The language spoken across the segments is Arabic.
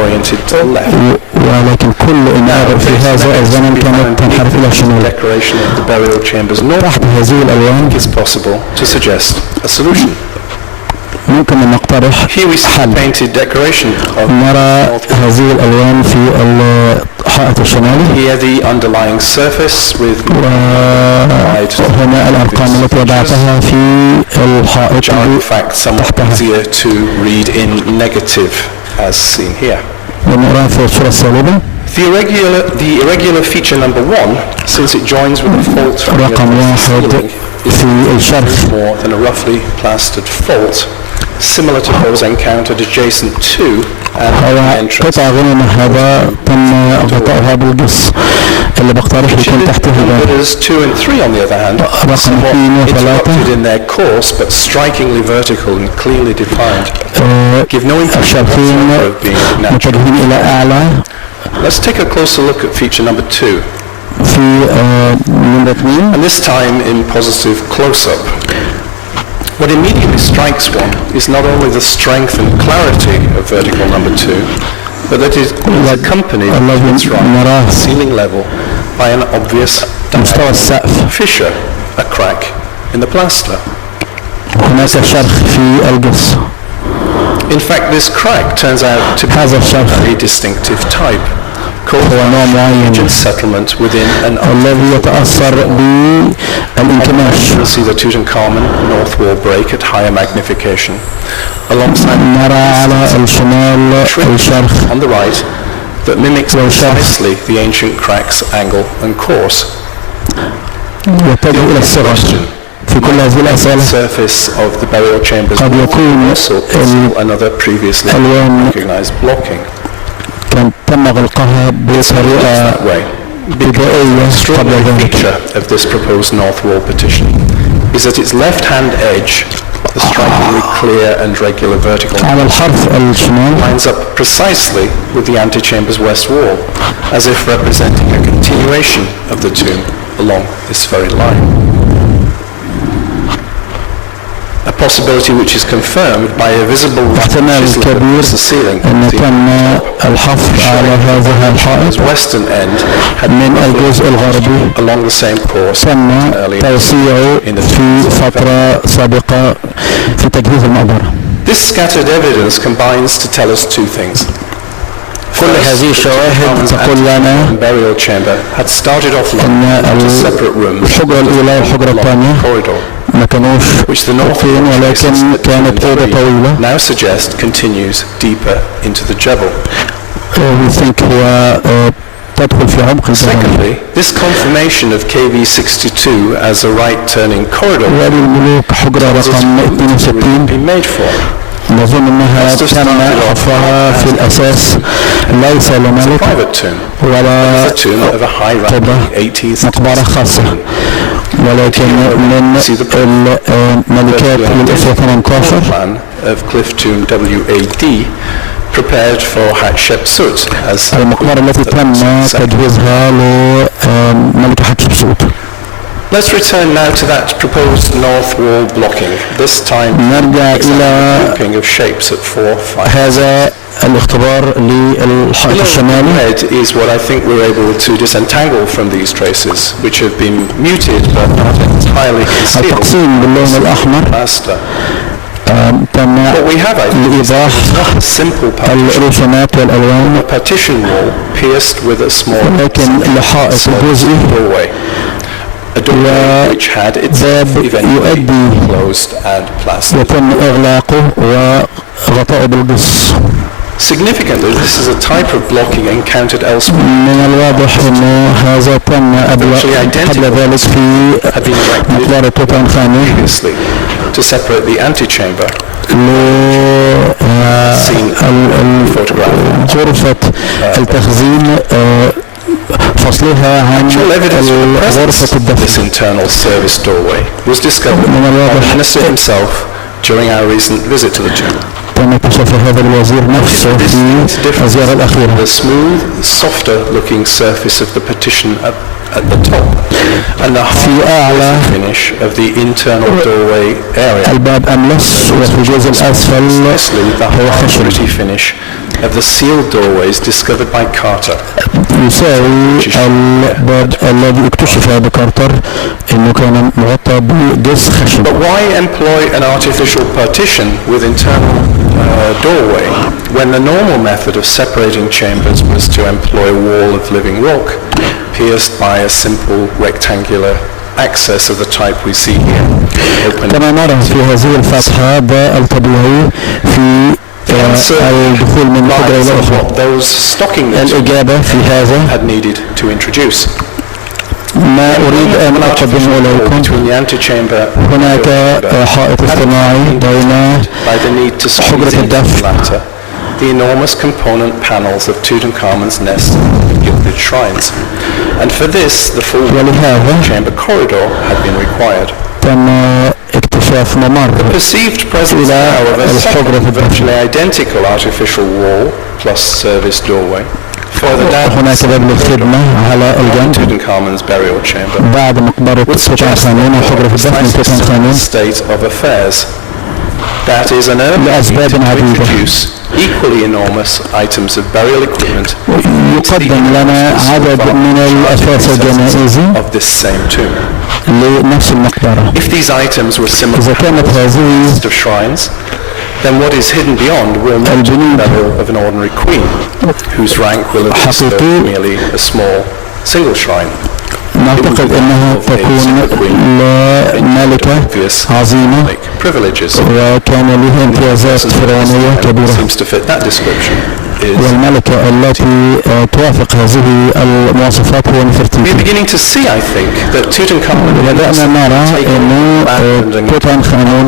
oriented to the left. ولكن كل المآبر في هذا الزمن كانت تنحرف إلى الشمال. Decoration of the burial chambers تحت هذه الألوان is possible to suggest a solution. ممكن أن نقترح حل. نرى هذه الألوان في الحائط الشمالي. Here the underlying surface with وهنا الأرقام التي وضعتها في الحائط تحتها. Easier to read in negative as seen here. ونرى في الصورة السالبة. The irregular feature number 1, since it joins with the fault from the ceiling, is more than a roughly plastered fault, similar to those encountered adjacent to and قطع غنم هذا تم غطاؤها بالقص اللي بقترح يكون تحتها numbers 2 and 3 on the other hand somewhat interrupted in their course but strikingly vertical and clearly defined give no impression of being natural. Let's take a closer look at feature number 2 and this time in positive close-up. What immediately strikes one is not only the strength and clarity of vertical number 2, but that it is accompanied at its right ceiling level by an obvious fissure, a crack in the plaster. In fact, this crack turns out to be a very distinctive type. هو نوع معين الذي يتأثر بالانكماش. See the Tutankhamun north wall break at higher magnification. نرى على الشمال الشرخ on the right that mimics precisely the ancient crack's angle and course. يتجه إلى الصغر في كل هذه الأسئلة. قد يكون الألوان كان تم غلقها بطريقة بدائية قبل ذلك. Of this proposed north wall partition is that its left-hand edge, the strikingly clear and regular vertical, على الحرف الشمال lines up precisely with the antechamber's west wall, as if representing a continuation of the tomb along this very line. A possibility which is confirmed by a visible chiselling across the ceiling. الحفر على هذا الحائط western end had من الجزء الغربي along the same course تم توسيعه في فترة سابقة في تجهيز المقبرة. This scattered evidence combines to tell us two things. كل هذه الشواهد تقول لنا had started off أن الحجرة الأولى والحجرة الثانية ما كانوش مفتوحين ولكن كانت أوضة طويلة. Now suggest continues deeper into the jebel. We think هو تدخل في عمق الجبل. Secondly, this confirmation of KV62 as a right-turning corridor وللملوك حجرة رقم 62 been made for. نظن أنها تم حفرها في الأساس ليس لملك ولا قبة مقبرة خاصة ولكن من الملكات للأسرة 18 المقبرة التي تم تجهيزها لملكة حتشبسوت. Let's return now to that proposed north wall blocking. This time, نرجع إلى grouping of shapes at 4, 5. هذا الاختبار للحائط الشمالي. Is what I think we're able to disentangle from these traces, which have been muted but not entirely concealed. التقسيم باللون الأحمر تم لإيضاح الرسومات والألوان لكن لحائط جزئي وباب يؤدي يتم إغلاقه وغطاؤه بالقص. Significantly, this is a type of blocking encountered elsewhere. من الواضح أنه هذا تم قبل ذلك في مقبرة توت عنخ آمون to separate the antechamber. غرفة التخزين فصلها عن غرفة الدفن. This internal service doorway was discovered by the minister himself during our recent visit to the tomb. تم اكتشاف هذا الوزير نفسه في الزيارة الأخيرة. The smooth, softer-looking surface of the partition at the top, and the high finish of the internal doorway area. الباب أملس وفي الجزء الأسفل هو خشن. finish of the sealed doorways discovered by Carter. يساوي الباب الذي اكتشف بكارتر انه كان مغطى بجز خشب. But why employ an artificial partition with internal doorway when the normal method of separating chambers was to employ a wall of living rock pierced by a simple rectangular access of the type we see here? كما نرى في هذه الفتحة ده الطبيعي في الدخول من حجرة إلى أخرى. الإجابة في هذا ما أريد أن أقدمه إليكم. هناك حائط اصطناعي بين حجرة الدفن the enormous component panels of Tutankhamun's nest and gilded shrines. And for this, the full chamber corridor had been required. اكتشاف ممر إلى الحجرة virtually identical artificial wall plus service doorway. هناك باب للخدمة على الجنب Tutankhamun's burial chamber. بعد مقبرة توت عنخ آمون وحجرة الدفن توت عنخ آمون. State of affairs. That is an لأسباب عديدة. Equally enormous items of burial equipment. يقدم لنا عدد من الأثاث الجنائزي of this same tomb. لنفس المقبرة. If these items were similar إذا كانت هذه of shrines, then what is hidden beyond will not be the level of an ordinary queen, whose rank will have been merely a small single shrine. نعتقد أنها تكون لملكة عظيمة وكان لها امتيازات فرعونية كبيرة والملكة التي توافق هذه المواصفات هو نفرتيتى. بدأنا نرى أن توت عنخ آمون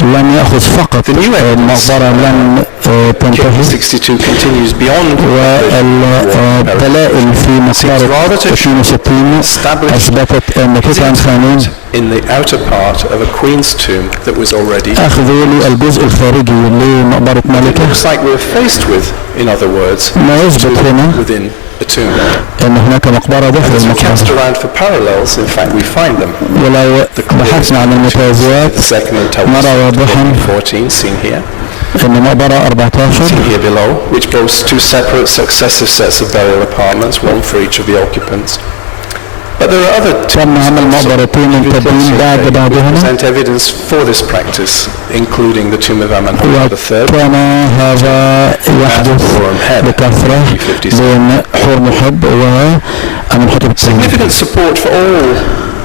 لم يأخذ فقط المقبرة لم تنتهي والدلائل في مقبرة 62 أثبتت أن توت عنخ آمون أخذوا الجزء الخارجي لمقبرة ملكة. ما يثبت هنا أن هناك مقبرة داخل المقبرة. ولو بحثنا عن المتوازيات نرى واضحا أن مقبرة 14 which boasts two separate successive sets of burial apartments, one for each of the occupants. But there are other تم عمل مقبرتين منتبين بعضهما. present evidence for this practice, including the tomb of Amenhotep III. كان هذا يحدث بكثرة بين حورمحب وأمنحتب الثاني. Significant support for all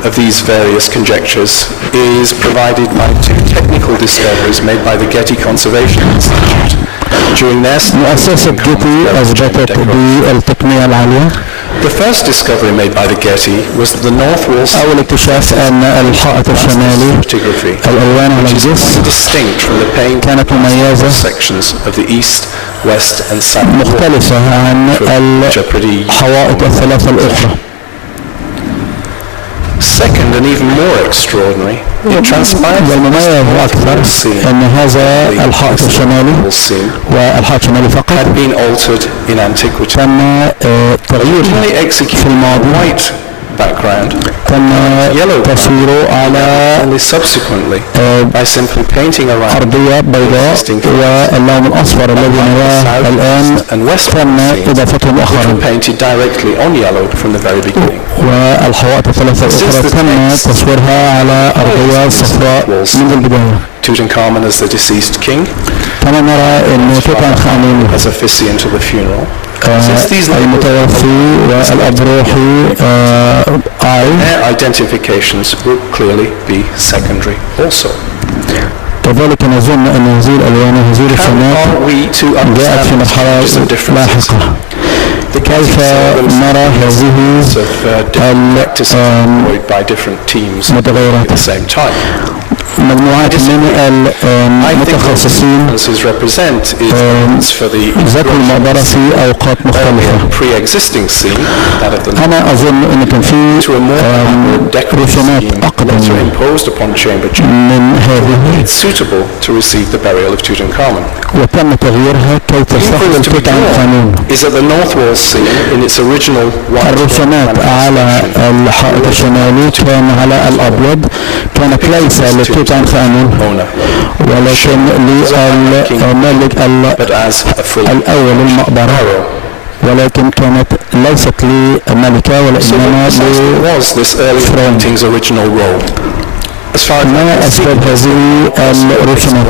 of these various conjectures is provided by two technical discoveries made by the Getty Conservation Institute during their study. مؤسسة جيتي أثبتت بالتقنية العالية. The first discovery made by the Getty was that the north wall. أول اكتشاف أن الحائط الشمالي الألوان على الجسم كانت مميزة مختلفة عن الحوائط الثلاثة الأخرى. Second and even more extraordinary, it transpired والمميز أكثر أن هذا الحائط الشمالي والحائط الشمالي فقط had been altered in antiquity. تم تغيير في الماضي تم تصويره على أرضية بيضاء واللون الأصفر الذي نراه الآن تم إضافته مؤخرا والحوائط الثلاثة الأخرى تم تصويرها على أرضية صفراء منذ البداية. Tutankhamun as the deceased king. كما نرى أن توت عنخ آمون as officiant to the funeral. المتوفي والأب روحي their identifications will clearly be secondary also. كذلك نظن أن هذه الألوان وهذه الرسومات جاءت في مرحلة لاحقة. كيف نرى هذه المتغيرات؟ مجموعات من المتخصصين ذكروا المقبرة في أوقات مختلفة. أنا أظن أن كان في رسومات أقدم من هذه وتم تغييرها كي تستقبل توت عنخ آمون. الرسومات على الحائط الشمالي كان على الأبيض كانت ليس لتوت توت عنخ آمون، ولكن للملك الأول المقبرة، ولكن كانت ليست لملكة وإنما لفرعون. ما أسباب هذه الرسومات؟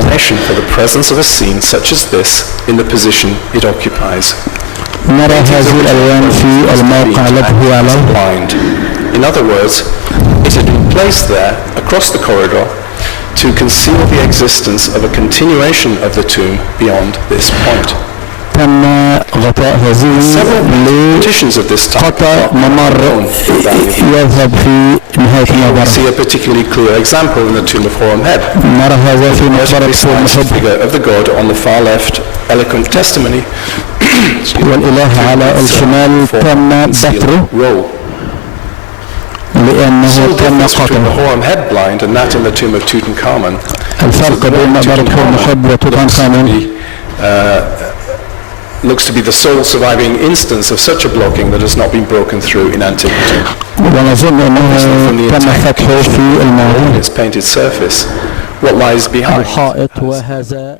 نرى هذه الألوان في الموقع الذي هو عليه. In other words, it had been placed there across the corridor to conceal the existence of a continuation of the tomb beyond this point. تم غطاء هذه لقطع ممر يذهب في نهاية المقبرة. See a particularly clear example in the tomb of Horemheb. نرى هذا في مقبرة Horemheb of the god on the far left, eloquent testimony. والإله على الشمال تم بتره لأنه تم قطعه. الفرق بين مقبرة هورمهب وتوت عنخ آمون looks to be the sole surviving instance of such a blocking that has not been broken through in antiquity. ونظن أنه تم فتحه في الموضوع. Its painted surface. What lies behind? الحائط وهذا